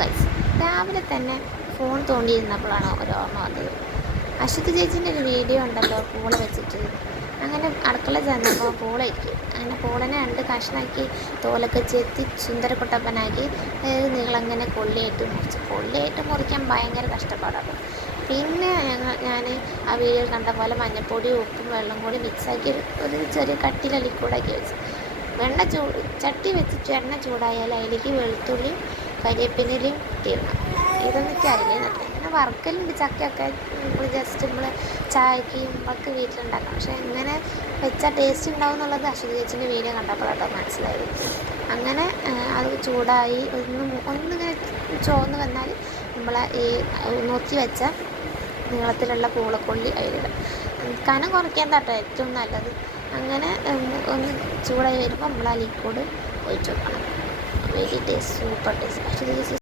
Guys, രാവിലെ തന്നെ phone തോണ്ടിയിരുന്നപ്പോഴാണ് ഒരു ഓർമ്മ വന്നത്. അശ്വതി ചേച്ചീൻ്റെ ഒരു വീഡിയോ ഉണ്ടല്ലോ പൂള വെച്ചിട്ട്. അങ്ങനെ അടുക്കള ചെന്നപ്പോൾ പൂളയിരിക്കും. അങ്ങനെ പൂളനെ രണ്ട് കഷ്ണാക്കി തോലൊക്കെ ചെത്തി സുന്ദരക്കുട്ടപ്പനാക്കി നീളങ്ങനെ കൊള്ളിയായിട്ട് മുറിക്കാൻ ഭയങ്കര കഷ്ടപ്പാടാണ്. പിന്നെ ഞാൻ ആ വീഡിയോയിൽ കണ്ട പോലെ മഞ്ഞപ്പൊടിയും ഉപ്പും വെള്ളം കൂടി മിക്സാക്കി ഒരു ചെറിയ കട്ടിലലിക്കൂടാക്കി വെച്ചു. ചട്ടി വെച്ചിട്ട് എണ്ണ ചൂടായാൽ അതിലേക്ക് വെളുത്തുള്ളിയും കരിവേപ്പിലയും ഇട്ടിടണം. ഇതൊന്നും അറിയില്ല. പിന്നെ വറുക്കലുണ്ട് ചക്കയൊക്കെ ജസ്റ്റ് നമ്മൾ ചായക്ക് ഒക്കെ വീട്ടിലുണ്ടാക്കാം. പക്ഷേ ഇങ്ങനെ വെച്ചാൽ ടേസ്റ്റ് ഉണ്ടാവും എന്നുള്ളത് അശ്വതി ചേച്ചീൻ്റെ വീഡിയോ കണ്ടപ്പോഴാട്ടോ മനസ്സിലായത്. അങ്ങനെ അത് ചൂടായി ഒന്നിങ്ങനെ ചുവന്ന് വന്നാൽ നമ്മൾ ഈ നോക്കി വെച്ച നീളത്തിലുള്ള പൂളക്കൊള്ളി അതിലിടാം. കനം കുറയ്ക്കാൻ കേട്ടോ ഏറ്റവും നല്ലത്. അങ്ങനെ ഒന്ന് ചൂടായി വരുമ്പോൾ നമ്മൾ ആ ലിക്വിഡ് ഒഴിച്ച് വെക്കണം. Very taste, super taste.